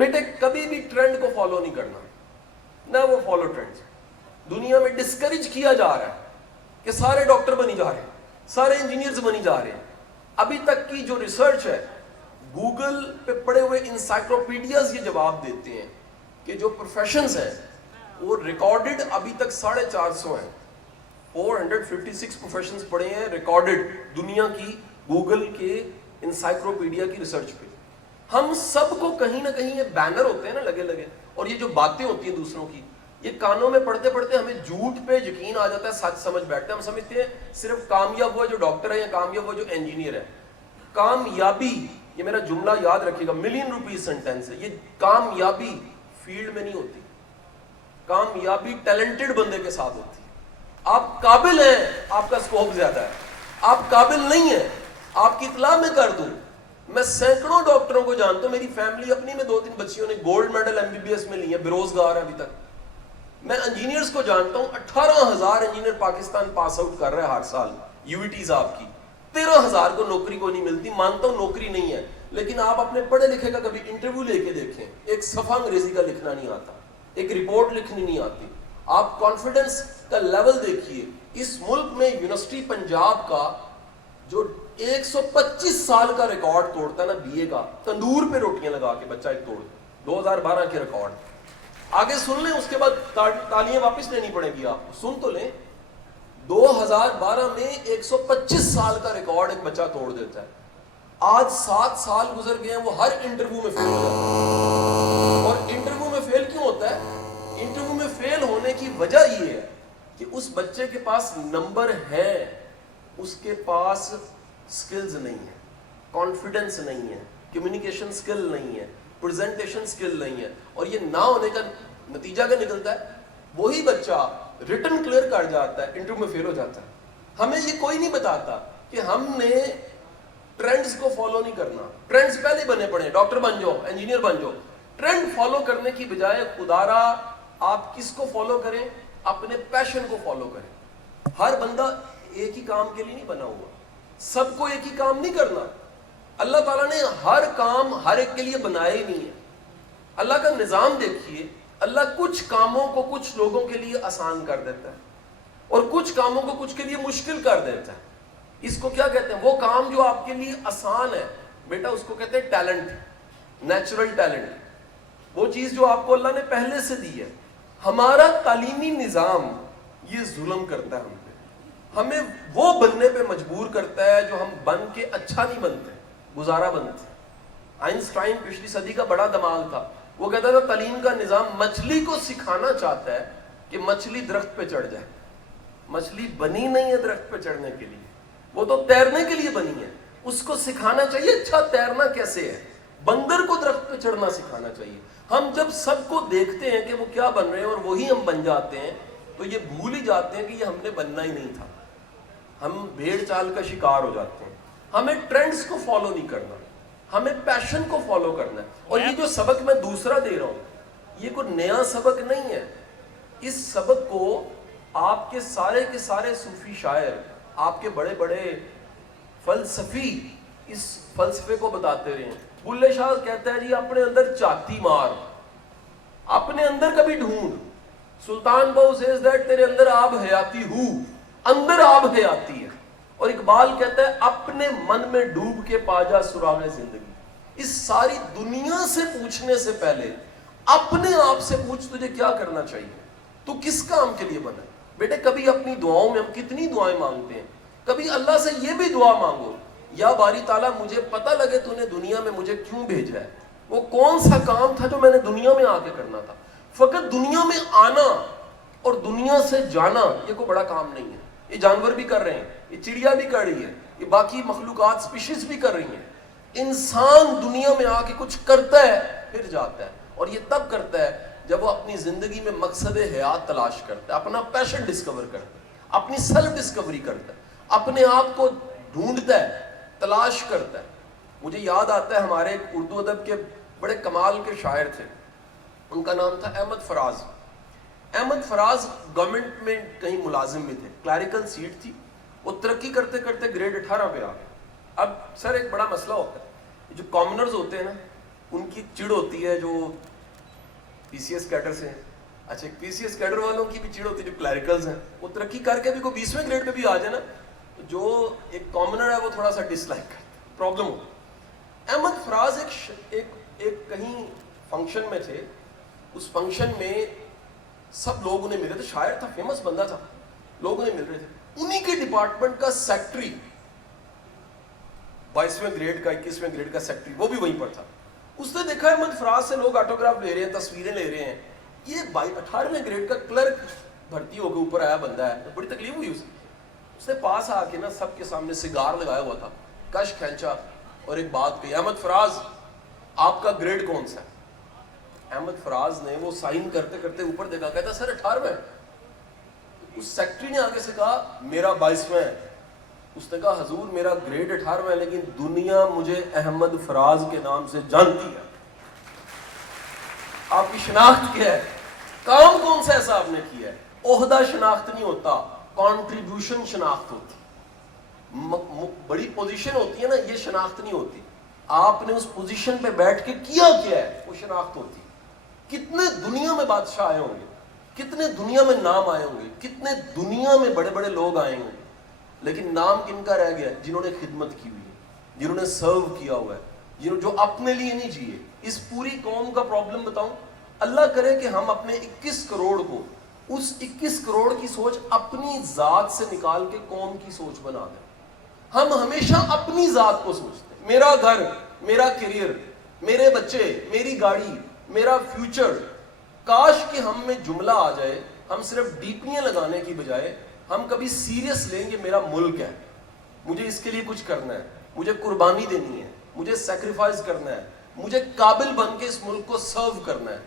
بیٹے کبھی بھی ٹرینڈ کو فالو نہیں کرنا، نہ وہ فالو ٹرینڈ. دنیا میں ڈسکریج کیا جا رہا ہے کہ سارے ڈاکٹر بنی جا رہے ہیں، سارے انجینئرز بنی جا رہے ہیں. ابھی تک کی جو ریسرچ ہے، گوگل پہ پڑے ہوئے انسائکلوپیڈیاز یہ جواب دیتے ہیں کہ جو پروفیشنز ہیں وہ ریکارڈڈ ابھی تک 450 ہیں. 456 پروفیشنز پڑے ہیں ریکارڈڈ دنیا کی گوگل کے انسائکلوپیڈیا کی ریسرچ پہ. ہم سب کو کہیں نہ کہیں یہ بینر ہوتے ہیں نا لگے، اور یہ جو باتیں ہوتی ہیں دوسروں کی، یہ کانوں میں پڑھتے پڑھتے ہمیں جھوٹ پہ یقین آ جاتا ہے، سچ سمجھ بیٹھتے ہیں. ہم سمجھتے ہیں صرف کامیاب ہوا جو ڈاکٹر ہے یا کامیاب ہوا جو انجینئر ہے. کامیابی، یہ میرا جملہ یاد رکھیے گا، ملین روپیز سینٹینس ہے، یہ کامیابی فیلڈ میں نہیں ہوتی، کامیابی ٹیلنٹڈ بندے کے ساتھ ہوتی ہے. آپ قابل ہیں، آپ کا اسکوپ زیادہ ہے. آپ قابل نہیں ہیں، آپ کی اطلاع میں کر دوں، میں سینکڑوں ڈاکٹروں کو جانتا ہوں، میری فیملی اپنی میں 2-3 بچیوں نے گولڈ میڈل MBBS میں لی ہے، بے روزگار ہے ابھی تک. میں انجینئرز کو جانتا ہوں، 18,000 انجینئر پاکستان پاس آؤٹ کر رہا ہے ہر سال UETs آپ کی. 13,000 کو نوکری کو نہیں ملتی. مانتا ہوں نوکری نہیں ہے، لیکن آپ اپنے پڑھے لکھے کا کبھی انٹرویو لے کے دیکھیں، ایک صفحہ انگریزی کا لکھنا نہیں آتا، ایک رپورٹ لکھنی نہیں آتی. آپ کانفیڈنس کا لیول دیکھیے. اس ملک میں یونیورسٹی پنجاب کا جو 125 سال کا ریکارڈ توڑتا ہے نا BA کا، تندور پہ روٹیاں لگا کے بچہ ایک توڑ، 2012 کے ریکارڈ. آگے سن لیں، اس کے بعد تالیاں واپس لینی پڑیں گی. آپ سن تو لیں، 2012 میں 125 سال کا ریکارڈ ایک بچہ توڑ دیتا ہے. آج 7 سال گزر گئے ہیں، وہ ہر انٹرویو میں فیل ہو جاتا ہے. اور انٹرویو میں فیل کیوں ہوتا ہے؟ انٹرویو میں فیل ہونے کی وجہ یہ ہے کہ اس بچے کے پاس نمبر ہے، اس کے پاس سکلز نہیں ہے، کانفیڈنس نہیں ہے، کمیونیکیشن سکل نہیں ہے، پریزنٹیشن سکل نہیں ہے. اور یہ نہ ہونے کا نتیجہ کیا نکلتا ہے؟ وہی بچہ ریٹن کلیئر کر جاتا ہے، انٹرویو میں فیل ہو جاتا ہے. ہمیں یہ کوئی نہیں بتاتا کہ ہم نے ٹرینڈز کو فالو نہیں کرنا. ٹرینڈز پہلے بنے پڑے، ڈاکٹر بن جاؤ، انجینئر بن جاؤ. ٹرینڈ فالو کرنے کی بجائے خدارا آپ کس کو فالو کریں؟ اپنے پیشن کو فالو کریں. ہر بندہ ایک ہی کام کے لیے نہیں بنا ہوا، سب کو ایک ہی کام نہیں کرنا. اللہ تعالیٰ نے ہر کام ہر ایک کے لیے بنایا ہی نہیں ہے. اللہ کا نظام دیکھیے، اللہ کچھ کاموں کو کچھ لوگوں کے لیے آسان کر دیتا ہے اور کچھ کاموں کو کچھ کے لیے مشکل کر دیتا ہے. اس کو کیا کہتے ہیں؟ وہ کام جو آپ کے لیے آسان ہے بیٹا، اس کو کہتے ہیں ٹیلنٹ، نیچرل ٹیلنٹ. وہ چیز جو آپ کو اللہ نے پہلے سے دی ہے. ہمارا تعلیمی نظام یہ ظلم کرتا ہے ہم پہ، ہمیں وہ بننے پہ مجبور کرتا ہے جو ہم بن کے اچھا نہیں بنتے، گزارا بنتے. آئنسٹائن پچھلی صدی کا بڑا دماغ تھا، وہ کہتا تھا تعلیم کا نظام مچھلی کو سکھانا چاہتا ہے کہ مچھلی درخت پہ چڑھ جائے. مچھلی بنی نہیں ہے درخت پہ چڑھنے کے لیے، وہ تو تیرنے کے لیے بنی ہے. اس کو سکھانا چاہیے اچھا تیرنا کیسے ہے. بندر کو درخت پہ چڑھنا سکھانا چاہیے. ہم جب سب کو دیکھتے ہیں کہ وہ کیا بن رہے ہیں اور وہی ہم بن جاتے ہیں، تو یہ بھول ہی جاتے ہیں کہ یہ ہم نے بننا ہی نہیں تھا. ہم بھیڑ چال کا شکار ہو جاتے ہیں. ہمیں ٹرینڈز کو فالو نہیں کرنا، ہمیں پیشن کو فالو کرنا ہے. اور یہ جو سبق میں دوسرا دے رہا ہوں، یہ کوئی نیا سبق نہیں ہے. اس سبق کو آپ کے سارے صوفی شاعر، آپ کے بڑے بڑے فلسفی اس فلسفے کو بتاتے رہے ہیں. بلے شاہ کہتا ہے جی اپنے اندر چاتی مار، اپنے اندر کبھی ڈھونڈ. سلطان بہو سیز دیٹ تیرے اندر آب حیاتی ہو، اندر آب حیاتی ہے. اور اقبال کہتا ہے اپنے من میں ڈوب کے پا جا سراغ زندگی. اس ساری دنیا سے پوچھنے سے پہلے اپنے آپ سے پوچھ تجھے کیا کرنا چاہیے، تو کس کام کے لیے بنا ہے. بیٹے کبھی اپنی دعاؤں میں ہم کتنی دعائیں مانگتے ہیں، کبھی اللہ سے یہ بھی دعا مانگو، یا باری تعالیٰ مجھے پتہ لگے تو نے دنیا میں مجھے کیوں بھیجا ہے، وہ کون سا کام تھا جو میں نے دنیا میں آ کے کرنا تھا. فقط دنیا میں آنا اور دنیا سے جانا یہ کوئی بڑا کام نہیں ہے. یہ جانور بھی کر رہے ہیں، یہ چڑیا بھی کر رہی ہے، یہ باقی مخلوقات سپیشیز بھی کر رہی ہیں. انسان دنیا میں آ کے کچھ کرتا ہے پھر جاتا ہے، اور یہ تب کرتا ہے جب وہ اپنی زندگی میں مقصد حیات تلاش کرتا ہے، اپنا پیشن ڈسکور کرتا ہے، اپنی سیلف ڈسکوری کرتا ہے، اپنے آپ کو ڈھونڈتا ہے، تلاش کرتا ہے. مجھے یاد آتا ہے ہمارے اردو ادب کے بڑے کمال کے شاعر تھے، ان کا نام تھا احمد فراز. احمد فراز گورنمنٹ میں کہیں ملازم بھی تھے، کلیریکل سیٹ تھی. وہ ترقی کرتے کرتے گریڈ 18 پہ آ گئے. اب سر ایک بڑا مسئلہ ہوتا ہے، جو کامنرز ہوتے ہیں نا، ان کی چڑ ہوتی ہے جو پی سی ایس کیڈر سے ہیں. اچھا پی سی ایس کیڈر والوں کی بھی چڑ ہوتی ہے جو کلیریکلز ہیں, وہ ترقی کر کے بھی کوئی 20ویں گریڈ پہ بھی آ جائے نا, جو ایک کامنر ہے وہ تھوڑا سا ڈس لائک کرتا ہے, پرابلم ہو. احمد فراز ایک کہیں فنکشن میں تھے, اس فنکشن میں سب لوگ انہیں ملے تھے, شاعر تھا, فیمس بندہ تھا, لوگ انہیں مل رہے تھے. انہی کے ڈپارٹمنٹ کا سیکٹری 22ویں گریڈ کا 21ویں گریڈ کا سیکٹری, وہ بھی وہیں پر تھا. اس نے دیکھا احمد فراز سے لوگ آٹوگراف لے رہے ہیں, تصویریں لے رہے ہیں, یہ 18ویں گریڈ کا کلرک بھرتی ہو کے اوپر آیا بندہ ہے, بڑی تکلیف ہوئی اس نے پاس آ کے نا سب کے سامنے سگار لگایا ہوا تھا, کش کھینچا اور ایک بات کہی, احمد فراز آپ کا گریڈ کون سا ہے؟ احمد فراز نے وہ سائن کرتے کرتے اوپر دیکھا, کہتا سر 18ویں. اس سیکٹری نے آگے سے کہا میرا 22ویں ہے. اس نے کہا حضور میرا گریڈ 18ویں ہے, لیکن دنیا مجھے احمد فراز کے نام سے جانتی ہے. آپ کی شناخت کیا ہے؟ کام کون سا ایسا آپ نے کیا ہے؟ عہدہ شناخت نہیں ہوتا, کنٹریبیوشن شناخت ہوتی. بڑی پوزیشن ہوتی ہے نا, یہ شناخت نہیں ہوتی. آپ نے اس پوزیشن پہ بیٹھ کے کیا ہے وہ شناخت ہوتی. کتنے دنیا میں بادشاہ آئے ہوں گے, کتنے دنیا میں نام آئے ہوں گے, کتنے دنیا میں بڑے بڑے لوگ آئے ہوں گے, لیکن نام کن کا رہ گیا؟ جنہوں نے خدمت کی ہوئی ہے, جنہوں نے سرو کیا ہوا ہے, جو اپنے لیے نہیں جیے. اس پوری قوم کا پرابلم بتاؤں, اللہ کرے کہ ہم اپنے 21 کروڑ کو, اس 21 کروڑ کی سوچ اپنی ذات سے نکال کے قوم کی سوچ بنا دیں. ہم ہمیشہ اپنی ذات کو سوچتے ہیں, میرا گھر, میرا کیریئر, میرے بچے, میری گاڑی, میرا فیوچر. کاش کہ ہم میں جملہ آ جائے, ہم صرف ڈیپیاں لگانے کی بجائے ہم کبھی سیریس لیں گے میرا ملک ہے, مجھے اس کے لیے کچھ کرنا ہے, مجھے قربانی دینی ہے, مجھے سیکریفائز کرنا ہے, مجھے قابل بن کے اس ملک کو سرو کرنا ہے.